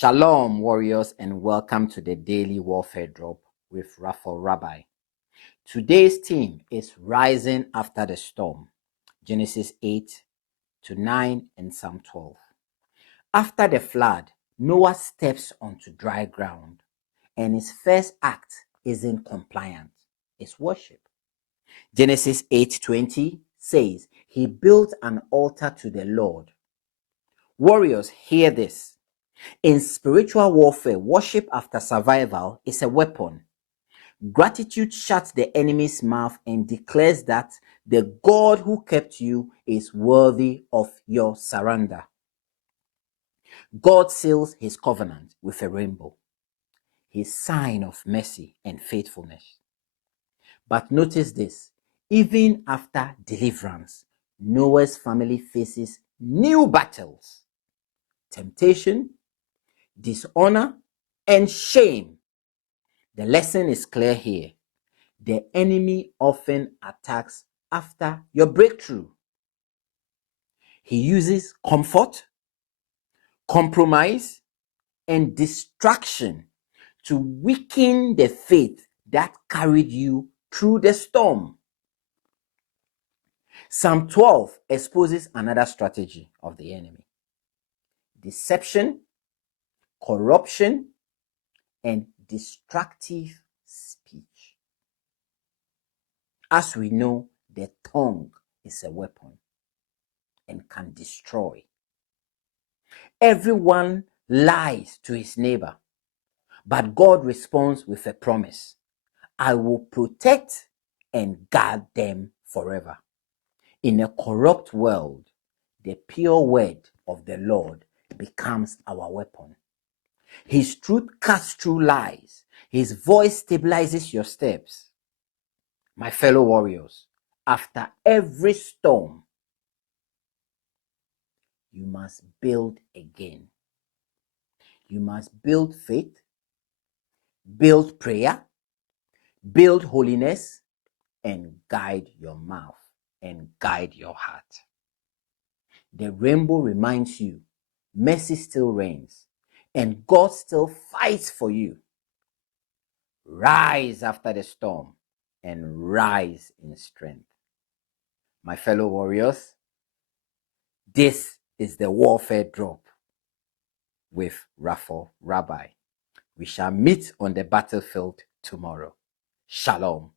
Shalom, warriors, and welcome to the Daily Warfare Drop with Raphael Rabbi. Today's theme is Rising After the Storm, Genesis 8 to 9 and Psalm 12. After the flood, Noah steps onto dry ground, and his first act isn't compliance, it's worship. Genesis 8:20 says, he built an altar to the Lord. Warriors, hear this. In spiritual warfare, worship after survival is a weapon. Gratitude shuts the enemy's mouth and declares that the God who kept you is worthy of your surrender. God seals his covenant with a rainbow, his sign of mercy and faithfulness. But notice this, even after deliverance, Noah's family faces new battles, temptation, dishonor, and shame. The lesson is clear here. The enemy often attacks after your breakthrough. He uses comfort, compromise, and distraction to weaken the faith that carried you through the storm. Psalm 12 exposes another strategy of the enemy: deception, corruption, and destructive speech. As we know, the tongue is a weapon and can destroy. Everyone lies to his neighbor, but God responds with a promise: I will protect and guard them forever. In a corrupt world, the pure word of the Lord becomes our weapon. His truth cuts through lies. His voice stabilizes your steps. My fellow warriors, after every storm, you must build again. You must build faith, build prayer, build holiness, and guide your mouth and guide your heart. The rainbow reminds you mercy still reigns and God still fights for you. Rise after the storm and rise in strength. My fellow warriors, this is the Warfare Drop with Raphael Rabbi. We shall meet on the battlefield tomorrow. Shalom.